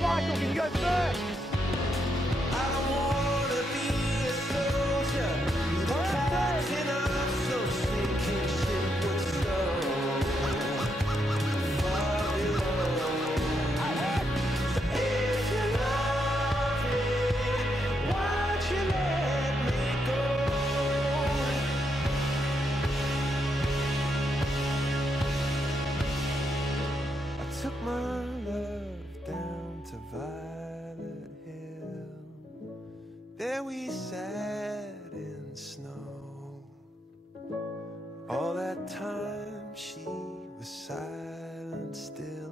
Michael, can you go first? I don't wanna be a soldier, the captain of some sinking ship would slow far below. So if you love me, why'd you let me go? I took my love down to Violet Hill. There we sat in snow. All that time she was silent still.